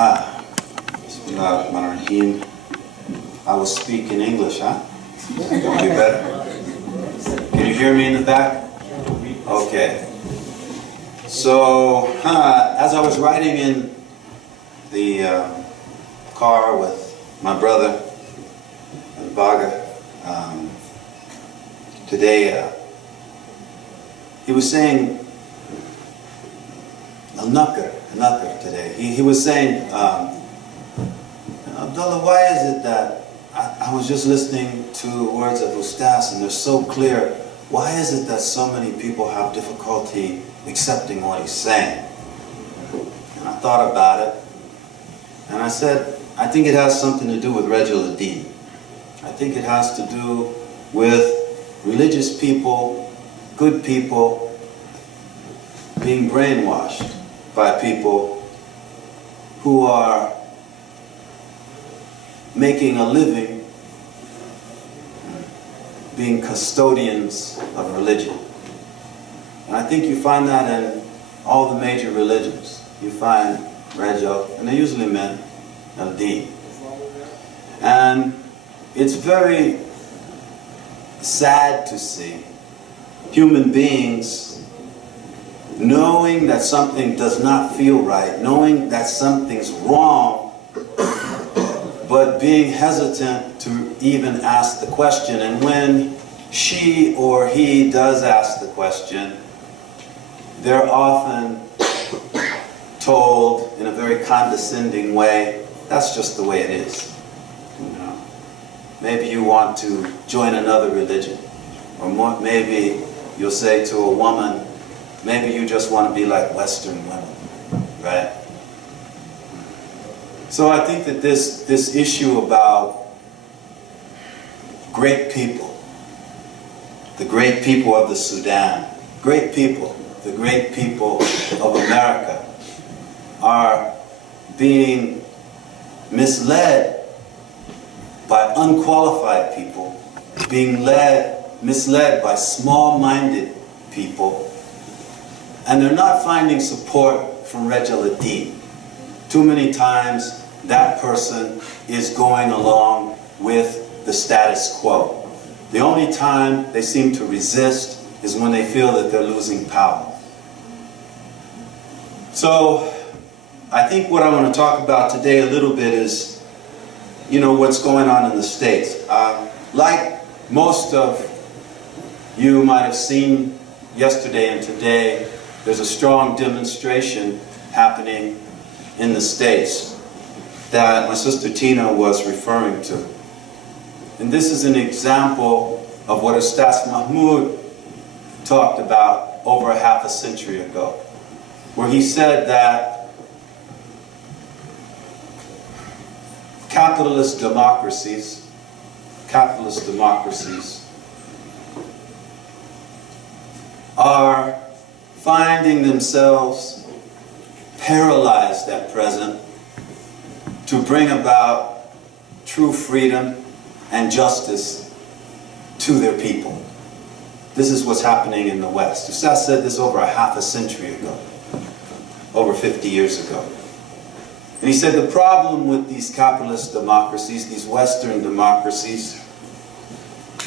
Bismillahirrahmanirrahim. I will speak in English, huh? That'll be better. Can you hear me in the back? Okay. So, as I was riding in the car with my brother and Baga today, he was saying Al-Nakr today. He was saying, Abdullah, why is it that I was just listening to words of Ustaz and they're so clear. Why is it that so many people have difficulty accepting what he's saying? And I thought about it and I said, I think it has something to do with Rajul ad-Din. I think it has to do with religious people, good people, being brainwashed by people who are making a living being custodians of religion. And I think you find that in all the major religions. You find Rajul, and they're usually men, al-Din. And it's very sad to see human beings knowing that something does not feel right, knowing that something's wrong, but being hesitant to even ask the question. And when she or he does ask the question, they're often told in a very condescending way, that's just the way it is. You know? Maybe you want to join another religion. Or more, maybe you'll say to a woman, maybe you just want to be like Western women, right? So I think that this issue about great people, the great people of the Sudan, great people, the great people of America, are being misled by unqualified people, being misled by small-minded people, and they're not finding support from Rajul ad-Din. Too many times that person is going along with the status quo. The only time they seem to resist is when they feel that they're losing power. So I think what I want to talk about today a little bit is, you know, what's going on in the States. Like most of you might have seen yesterday and today, there's a strong demonstration happening in the States that my sister Tina was referring to. And this is an example of what Ustaz Mahmoud talked about over half a century ago, where he said that capitalist democracies are finding themselves paralyzed at present to bring about true freedom and justice to their people. This is what's happening in the West. Ustaz said this over half a century ago, over 50 years ago. And he said the problem with these capitalist democracies, these Western democracies,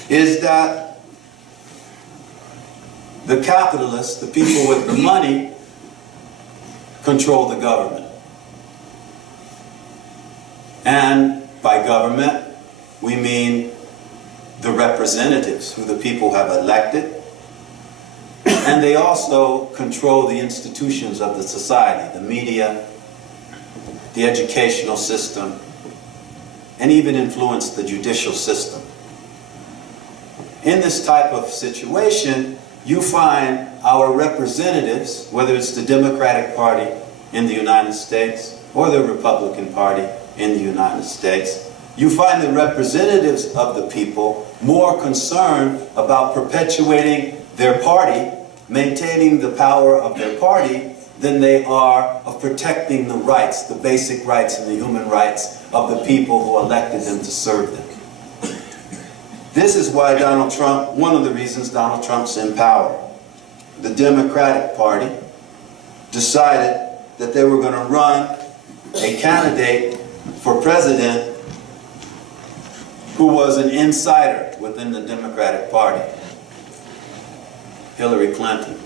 is that the capitalists, the people with the money, control the government. And by government, we mean the representatives who the people have elected. And they also control the institutions of the society, the media, the educational system, and even influence the judicial system. In this type of situation, you find our representatives, whether it's the Democratic Party in the United States or the Republican Party in the United States, you find the representatives of the people more concerned about perpetuating their party, maintaining the power of their party, than they are of protecting the rights, the basic rights and the human rights of the people who elected them to serve them. This is why Donald Trump, one of the reasons Donald Trump's in power. The Democratic Party decided that they were going to run a candidate for president who was an insider within the Democratic Party, Hillary Clinton.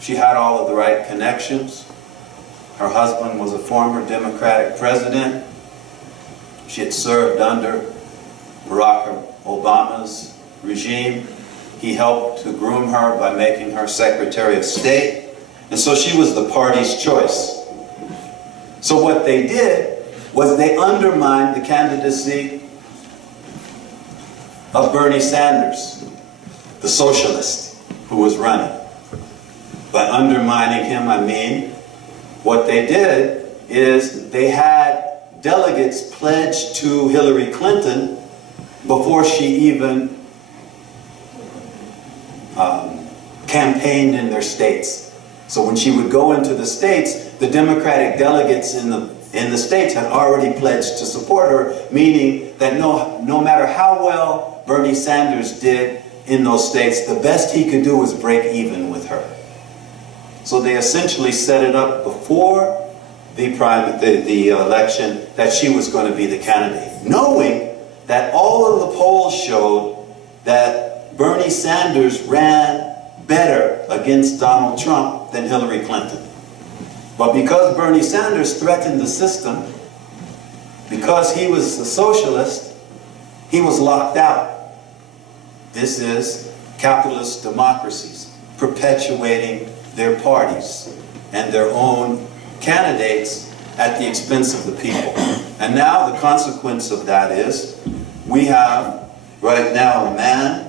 She had all of the right connections. Her husband was a former Democratic president. She had served under Barack Obama's regime. He helped to groom her by making her Secretary of State. And so she was the party's choice. So what they did was they undermined the candidacy of Bernie Sanders, the socialist who was running. By undermining him, I mean, what they did is they had delegates pledged to Hillary Clinton before she even campaigned in their states. So when she would go into the states, the Democratic delegates in the states had already pledged to support her, meaning that no matter how well Bernie Sanders did in those states, the best he could do was break even with her. So they essentially set it up before the election that she was going to be the candidate, knowing that all of the polls showed that Bernie Sanders ran better against Donald Trump than Hillary Clinton. But because Bernie Sanders threatened the system, because he was a socialist, he was locked out. This is capitalist democracies perpetuating their parties and their own candidates at the expense of the people. And now the consequence of that is we have right now a man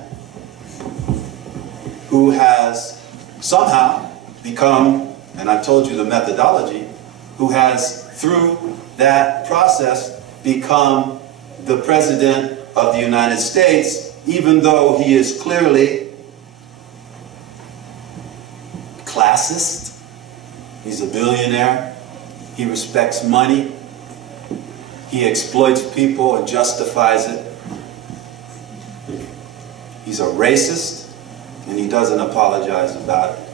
who has somehow become, and I've told you the methodology, who has through that process become the President of the United States, even though he is clearly classist. He's a billionaire. He respects money. He exploits people and justifies it. He's a racist, and he doesn't apologize about it.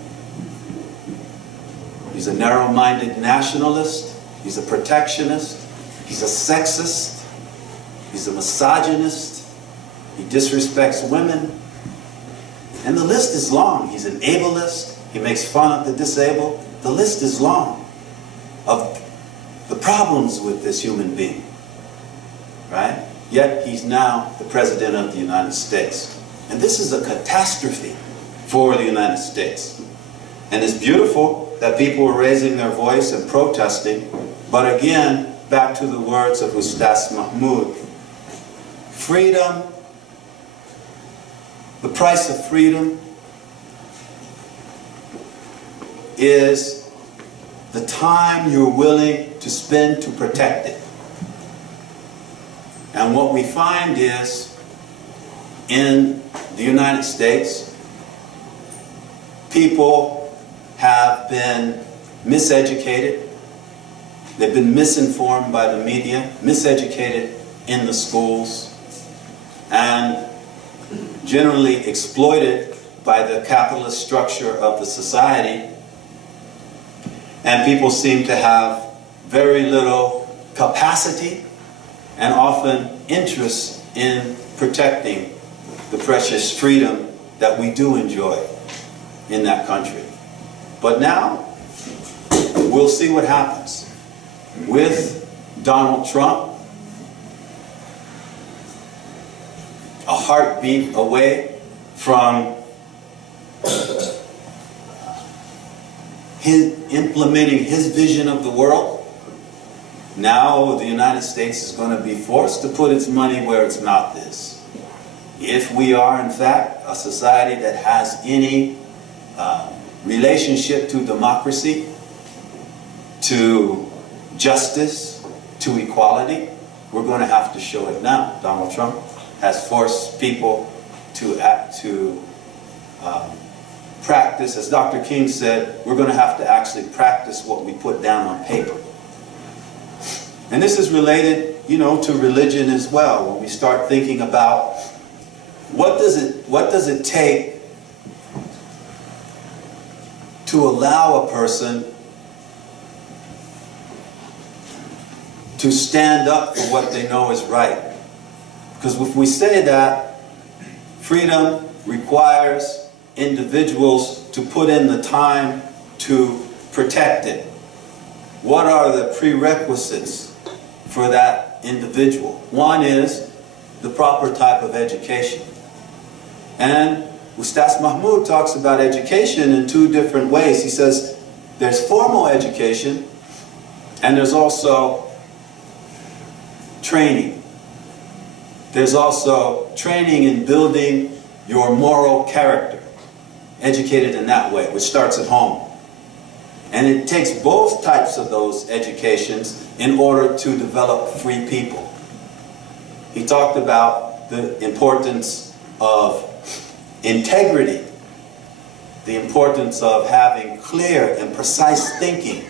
He's a narrow-minded nationalist. He's a protectionist. He's a sexist. He's a misogynist. He disrespects women. And the list is long. He's an ableist. He makes fun of the disabled. The list is long of the problems with this human being, right? Yet he's now the President of the United States. And this is a catastrophe for the United States. And it's beautiful that people are raising their voice and protesting. But again, back to the words of Ustaz Mahmoud. Freedom, the price of freedom is the time you're willing to spend to protect it. And what we find is, in the United States, people have been miseducated. They've been misinformed by the media, miseducated in the schools, and generally exploited by the capitalist structure of the society. And people seem to have very little capacity and often interest in protecting the precious freedom that we do enjoy in that country. But now, we'll see what happens with Donald Trump, a heartbeat away from implementing his vision of the world. Now the United States is going to be forced to put its money where its mouth is. If we are, in fact, a society that has any relationship to democracy, to justice, to equality, we're going to have to show it now. Donald Trump has forced people to practice, as Dr. King said, we're going to have to actually practice what we put down on paper. And this is related, to religion as well. When we start thinking about what does it take to allow a person to stand up for what they know is right. Because if we say that freedom requires individuals to put in the time to protect it, what are the prerequisites for that individual? One is the proper type of education. And Ustaz Mahmoud talks about education in two different ways. He says there's formal education and there's also training. There's also training in building your moral character, educated in that way, which starts at home. And it takes both types of those educations in order to develop free people. He talked about the importance of integrity, the importance of having clear and precise thinking,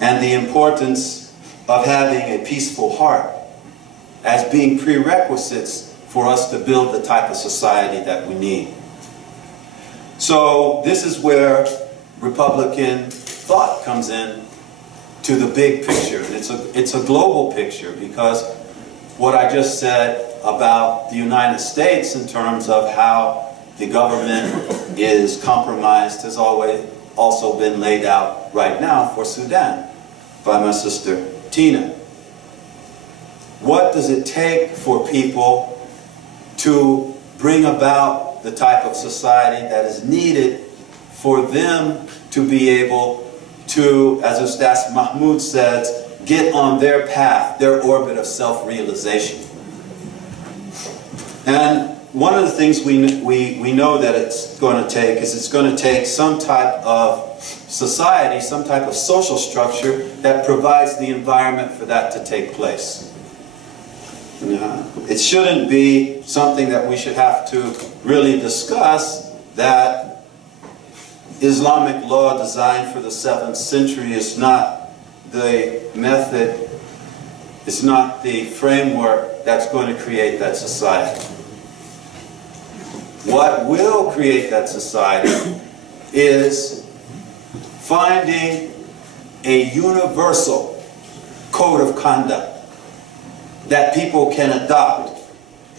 and the importance of having a peaceful heart as being prerequisites for us to build the type of society that we need. So this is where Republican thought comes in to the big picture. And it's a global picture, because what I just said about the United States in terms of how the government is compromised has always also been laid out right now for Sudan by my sister Tina. What does it take for people to bring about the type of society that is needed for them to be able to, as Ustaz Mahmoud says, get on their path, their orbit of self-realization? And one of the things we know that it's going to take is it's going to take some type of society, some type of social structure that provides the environment for that to take place. It shouldn't be something that we should have to really discuss, that Islamic law designed for the 7th century is not the method, it's not the framework that's going to create that society. What will create that society is finding a universal code of conduct that people can adopt,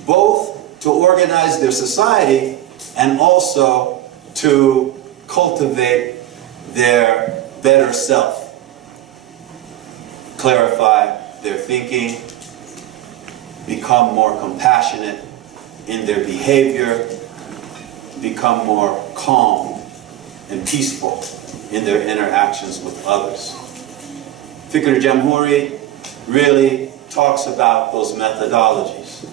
both to organize their society and also to cultivate their better self, clarify their thinking, become more compassionate in their behavior, become more calm and peaceful in their interactions with others. Fikr Jamhuri really talks about those methodologies.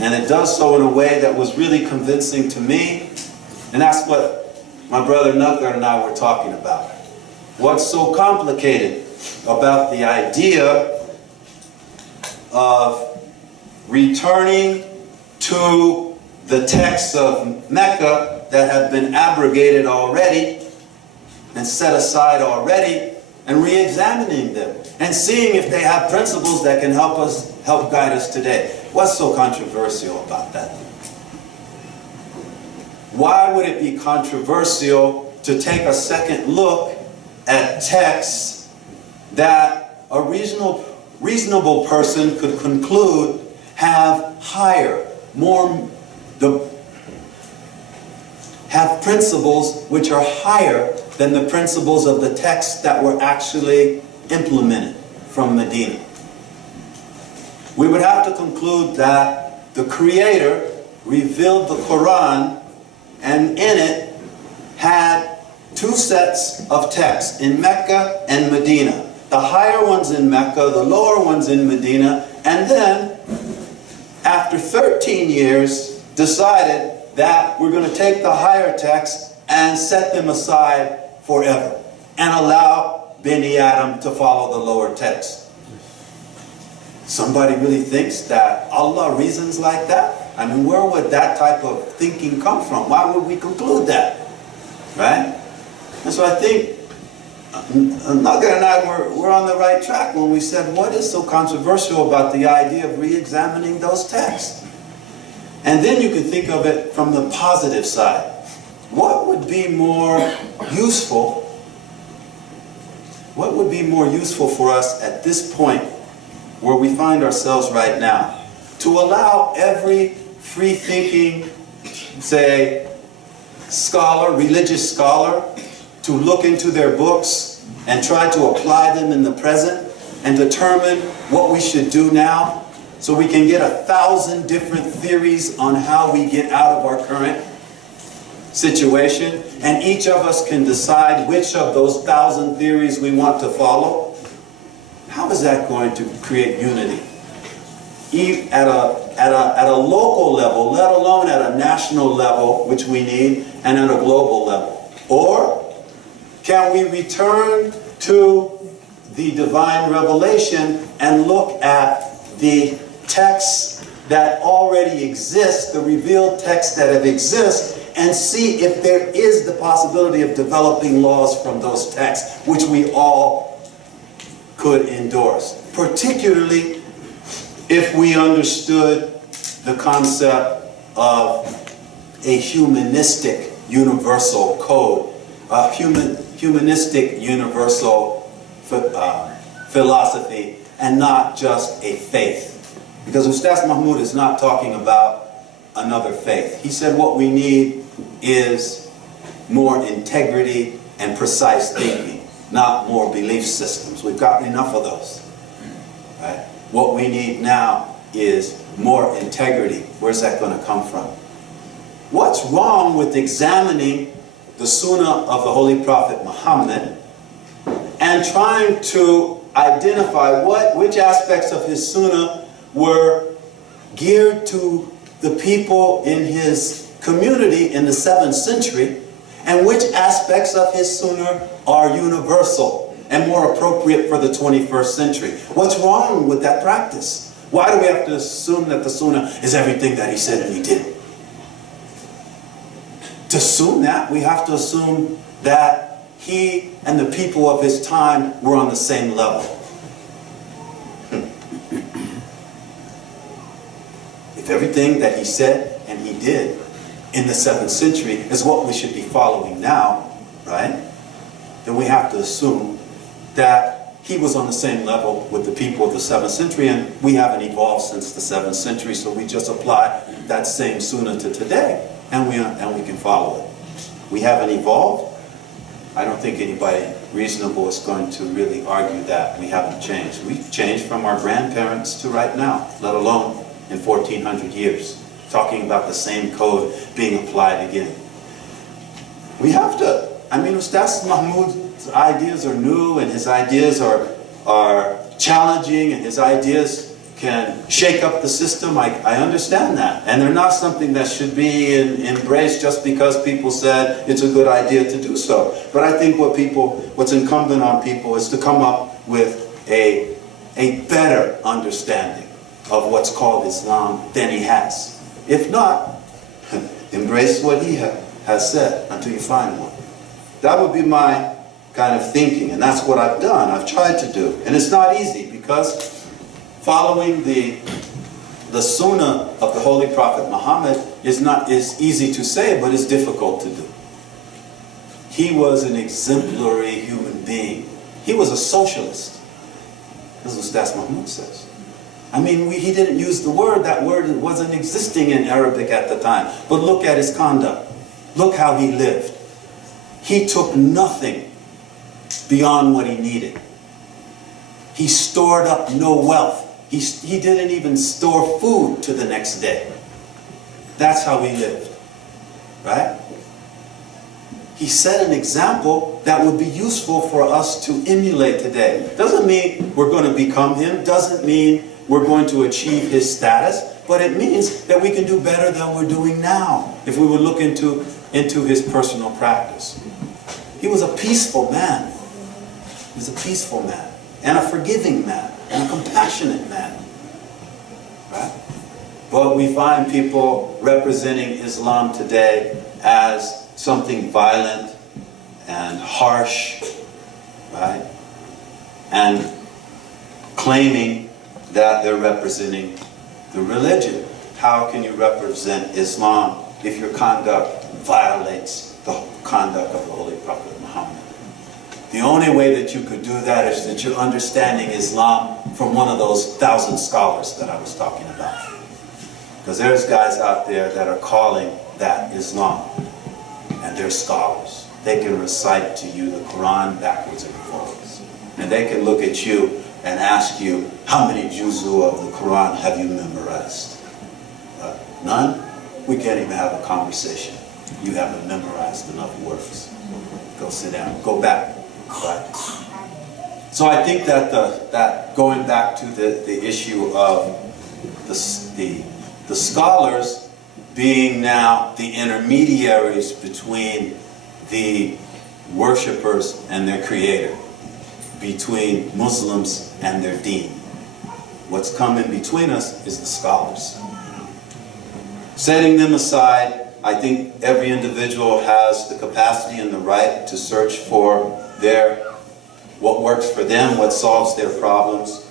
And it does so in a way that was really convincing to me. And that's what my brother Nugger and I were talking about. What's so complicated about the idea of returning to the texts of Mecca that have been abrogated already and set aside already, and re-examining them and seeing if they have principles that can help guide us today? What's so controversial about that? Why would it be controversial to take a second look at texts that a reasonable person could conclude have have principles which are higher than the principles of the texts that were actually implemented from Medina? We would have to conclude that the Creator revealed the Quran, and in it had two sets of texts, in Mecca and Medina. The higher ones in Mecca, the lower ones in Medina, and then after 13 years decided that we're going to take the higher texts and set them aside forever and allow Bani Adam to follow the lower text. Somebody really thinks that Allah reasons like that? I mean, where would that type of thinking come from? Why would we conclude that? Right? And so I think Nugget and I were on the right track when we said, what is so controversial about the idea of re-examining those texts? And then you can think of it from the positive side. What would be more useful what would be more useful for us at this point where we find ourselves right now? To allow every free-thinking, say, scholar, religious scholar, to look into their books and try to apply them in the present and determine what we should do now, so we can get 1,000 different theories on how we get out of our current situation, and each of us can decide which of those 1,000 theories we want to follow. How is that going to create unity? At a local level, let alone at a national level, which we need, and at a global level? Or can we return to the divine revelation and look at the texts that already exist, the revealed texts that exist, and see if there is the possibility of developing laws from those texts, which we all could endorse, particularly if we understood the concept of a humanistic universal code, a humanistic universal philosophy, and not just a faith. Because Ustaz Mahmoud is not talking about another faith. He said what we need is more integrity and precise thinking, not more belief systems. We've got enough of those. Right? What we need now is more integrity. Where's that going to come from? What's wrong with examining the Sunnah of the Holy Prophet Muhammad and trying to identify which aspects of his Sunnah were geared to the people in his community in the 7th century, and which aspects of his Sunnah are universal and more appropriate for the 21st century? What's wrong with that practice? Why do we have to assume that the Sunnah is everything that he said and he did? To assume that, we have to assume that he and the people of his time were on the same level. If everything that he said and he did in the 7th century is what we should be following now, right? Then we have to assume that he was on the same level with the people of the 7th century, and we haven't evolved since the 7th century, so we just apply that same Sunnah to today, and we can follow it. We haven't evolved. I don't think anybody reasonable is going to really argue that we haven't changed. We've changed from our grandparents to right now, let alone in 1400 years, talking about the same code being applied again. We have to, Ustaz Mahmoud's ideas are new, and his ideas are challenging, and his ideas can shake up the system. I understand that. And they're not something that should be embraced just because people said it's a good idea to do so. But I think what's incumbent on people is to come up with a better understanding of what's called Islam than he has. If not, embrace what he has said until you find one. That would be my kind of thinking, and that's what I've done. I've tried to do. And it's not easy, because following the Sunnah of the Holy Prophet Muhammad is easy to say, but it's difficult to do. He was an exemplary human being. He was a socialist, as Ustaz Mahmoud says. He didn't use the word. That word wasn't existing in Arabic at the time. But look at his conduct. Look how he lived. He took nothing beyond what he needed. He stored up no wealth. He didn't even store food to the next day. That's how he lived. Right? He set an example that would be useful for us to emulate today. Doesn't mean we're going to become him. Doesn't mean we're going to achieve his status. But it means that we can do better than we're doing now if we would look into his personal practice. He was a peaceful man. He was a peaceful man, and a forgiving man, and a compassionate man. Right? But we find people representing Islam today as something violent and harsh, right? And claiming that they're representing the religion. How can you represent Islam if your conduct violates the conduct of the Holy Prophet Muhammad? The only way that you could do that is that you're understanding Islam from one of those 1,000 scholars that I was talking about. Because there's guys out there that are calling that Islam, and they're scholars. They can recite to you the Quran backwards and forwards. And they can look at you and ask you, how many juzu of the Quran have you memorized? None? We can't even have a conversation. You haven't memorized enough words. Go sit down. Go back. Right? So I think that that going back to the issue of the scholars being now the intermediaries between the worshippers and their creator, between Muslims and their deen. What's come in between us is the scholars. Setting them aside, I think every individual has the capacity and the right to search for what works for them, what solves their problems.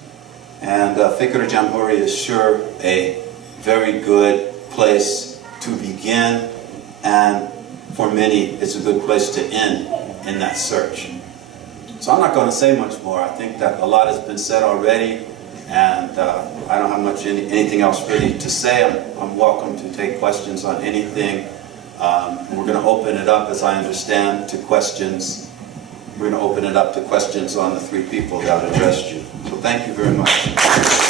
And Fikr Jamhuri is sure a very good place to begin, and for many it's a good place to end in that search. So I'm not going to say much more. I think that a lot has been said already, and I don't have anything else really to say. I'm welcome to take questions on anything. We're going to open it up, as I understand, to questions. We're going to open it up to questions on the three people that addressed you. So thank you very much.